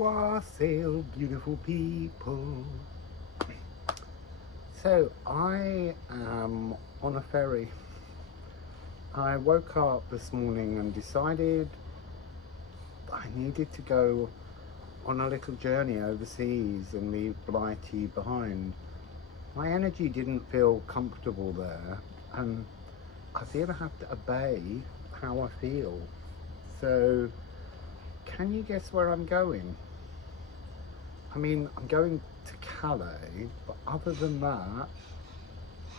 Wassail, beautiful people. So I am on a ferry. I woke up this morning and decided I needed to go on a little journey overseas and leave Blighty behind. My energy didn't feel comfortable there, and I feel I have to obey how I feel. So can you guess where I'm going? I mean, I'm going to Calais, but other than that,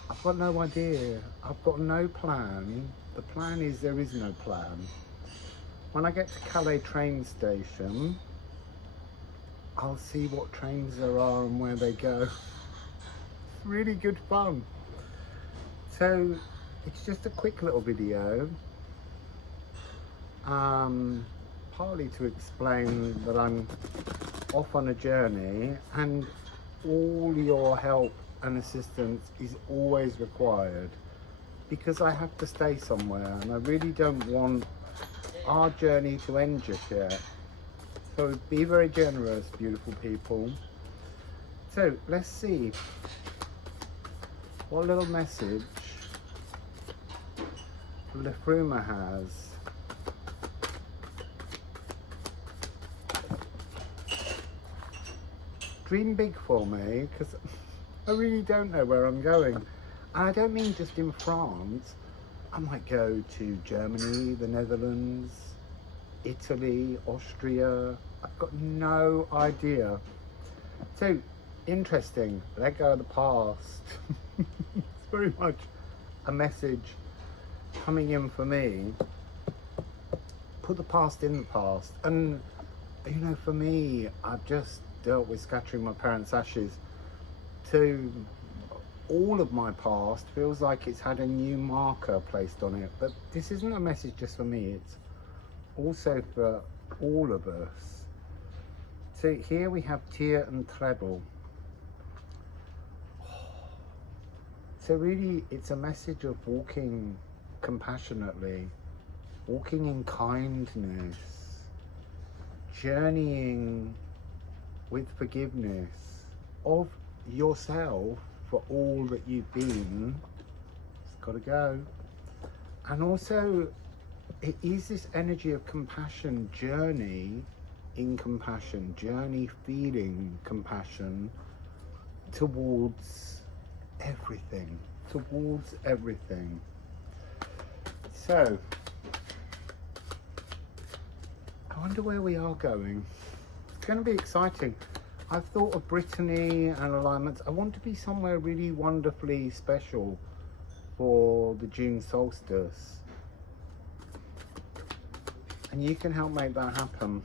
I've got no idea. I've got no plan. The plan is there is no plan. When I get to Calais train station, I'll see what trains there are and where they go. It's really good fun. So it's just a quick little video, partly to explain that I'm off on a journey and all your help and assistance is always required, because I have to stay somewhere and I really don't want our journey to end just yet. So be very generous, beautiful people. So let's see what little message Liffruma has. Dream big for me, because I really don't know where I'm going. And I don't mean just in France. I might go to Germany, the Netherlands, Italy, Austria. I've got no idea. So interesting, let go of the past. It's very much a message coming in for me. Put the past in the past. And you know, for me, I've just dealt with scattering my parents' ashes. To all of my past feels like it's had a new marker placed on it, but this isn't a message just for me, it's also for all of us. So here we have Tyr and Treadle. So really it's a message of walking compassionately, walking in kindness, journeying with forgiveness of yourself for all that you've been. It's got to go. And also it is this energy of compassion, journey in compassion, journey feeling compassion towards everything, So I wonder where we are going. It's going to be exciting. I've thought of Brittany and alignments. I want to be somewhere really wonderfully special for the June solstice. And you can help make that happen.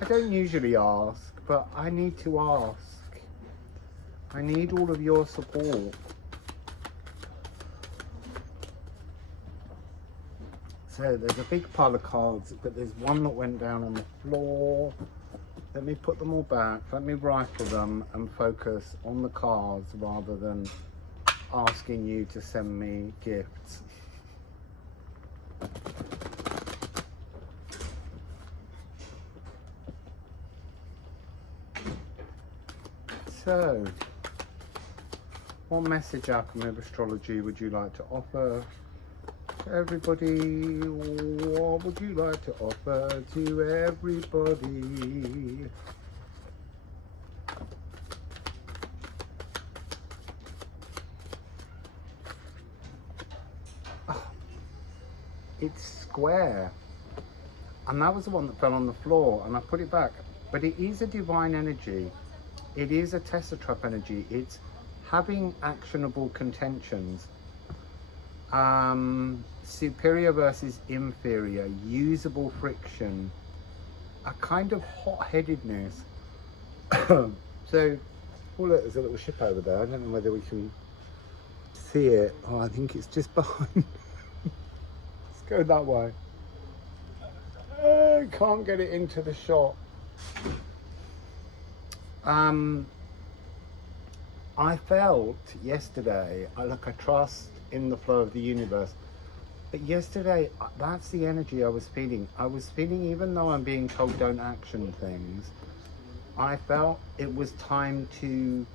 I don't usually ask, but I need to ask. I need all of your support. So there's a big pile of cards, but there's one that went down on the floor. Let me put them all back, let me rifle them and focus on the cards rather than asking you to send me gifts. So, what message Alchemy of Astrology would you like to offer to everybody? What would you like to offer to everybody? Oh, it's square. And that was the one that fell on the floor and I put it back. But it is a divine energy. It is a Tessatrap energy. It's having actionable contentions. Superior versus inferior, usable friction, a kind of hot-headedness. So, oh look, there's a little ship over there. I don't know whether we can see it. Oh, I think it's just behind. Let's go that way. Can't get it into the shot. I felt yesterday, I trust in the flow of the universe. But yesterday, that's the energy I was feeling. I was feeling, even though I'm being told don't action things, I felt it was time to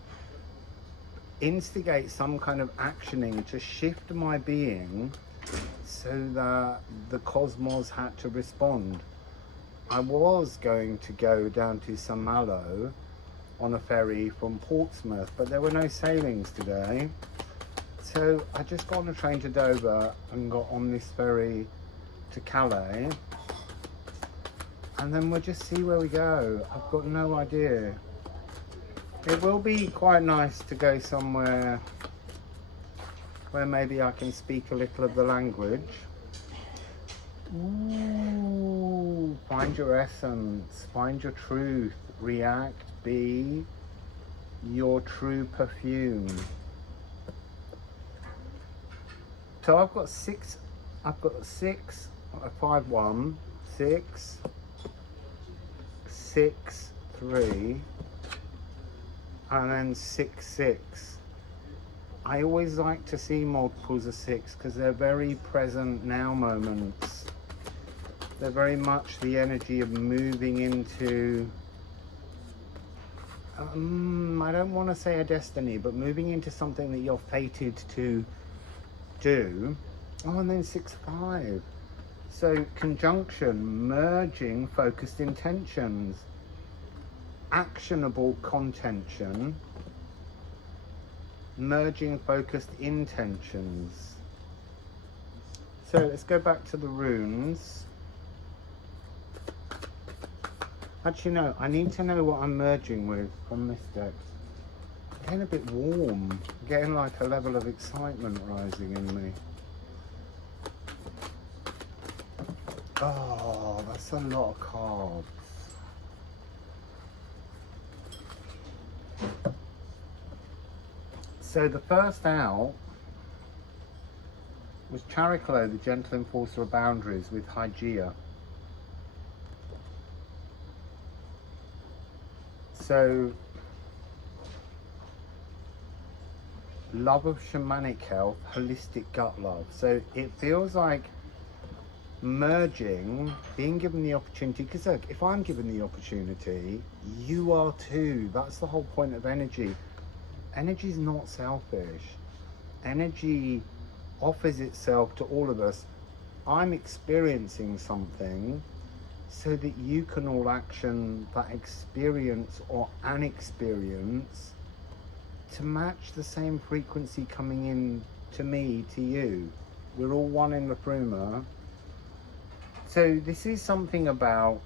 instigate some kind of actioning to shift my being so that the cosmos had to respond. I was going to go down to St Malo on a ferry from Portsmouth, but there were no sailings today. So I just got on a train to Dover and got on this ferry to Calais. And then we'll just see where we go. I've got no idea. It will be quite nice to go somewhere where maybe I can speak a little of the language. Ooh, find your essence, find your truth, react, be your true perfume. So I've got 6, 5, 1, 6, 6, 3, and then 6, 6. I always like to see multiples of 6 because they're very present now moments. They're very much the energy of moving into, I don't want to say a destiny, but moving into something that you're fated to do. Oh, and then 6, 5. So conjunction, merging focused intentions, actionable contention, merging focused intentions. So let's go back to the runes. Actually no, I need to know what I'm merging with from this deck. I'm getting a bit warm, I'm getting like a level of excitement rising in me. Oh, that's a lot of cards. So the first out was Chariclo, the gentle enforcer of boundaries, with Hygeia. So, love of shamanic health, holistic gut love. So it feels like merging, being given the opportunity, because look, if I'm given the opportunity, you are too. That's the whole point of energy. Energy is not selfish. Energy offers itself to all of us. I'm experiencing something so that you can all action that experience or an experience to match the same frequency coming in to me, to you. We're all one in Liffruma. So this is something about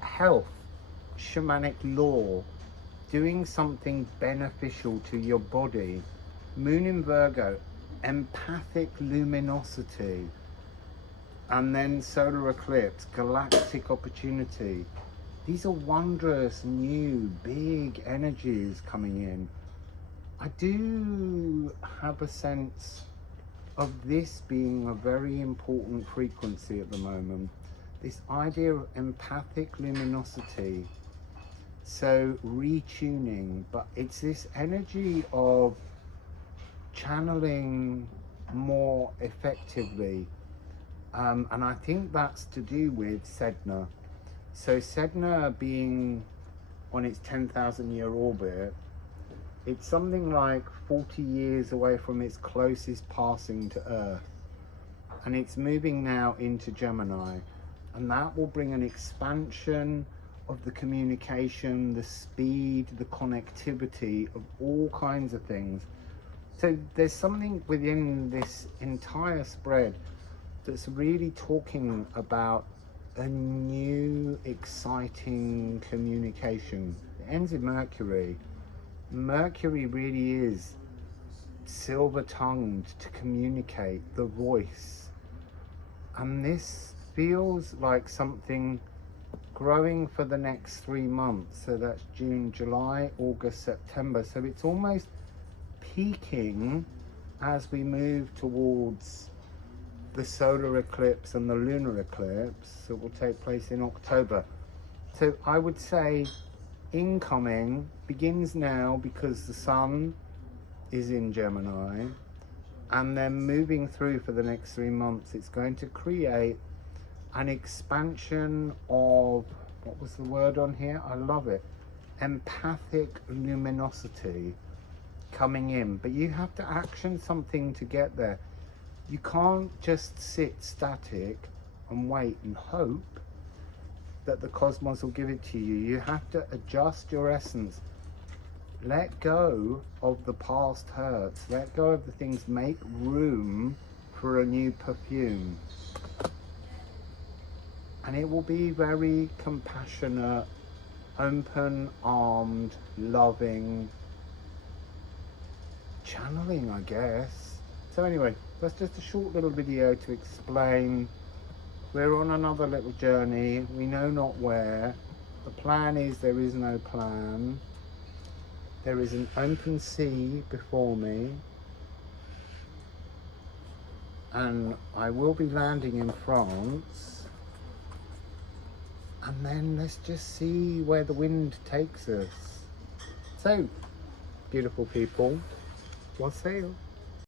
health, shamanic law, doing something beneficial to your body. Moon in Virgo, empathic luminosity, and then solar eclipse, galactic opportunity. These are wondrous, new, big energies coming in. I do have a sense of this being a very important frequency at the moment. This idea of empathic luminosity. So retuning, but it's this energy of channeling more effectively. And I think that's to do with Sedna. So Sedna being on its 10,000 year orbit, it's something like 40 years away from its closest passing to Earth. And it's moving now into Gemini. And that will bring an expansion of the communication, the speed, the connectivity of all kinds of things. So there's something within this entire spread that's really talking about a new, exciting communication. It ends in Mercury. Mercury really is silver-tongued to communicate, the voice. And this feels like something growing for the next 3 months. So that's June, July, August, September. So it's almost peaking as we move towards the solar eclipse and the lunar eclipse that will take place in October. So I would say incoming begins now because the sun is in Gemini and then moving through for the next 3 months, it's going to create an expansion of, what was the word on here? I love it. Empathic luminosity coming in. But you have to action something to get there. You can't just sit static and wait and hope that the cosmos will give it to you. You have to adjust your essence. Let go of the past hurts. Let go of the things. Make room for a new perfume. And it will be very compassionate, open-armed, loving, channeling, I guess. So anyway, that's just a short little video to explain. We're on another little journey. We know not where. The plan is there is no plan. There is an open sea before me. And I will be landing in France. And then let's just see where the wind takes us. So, beautiful people, wassail.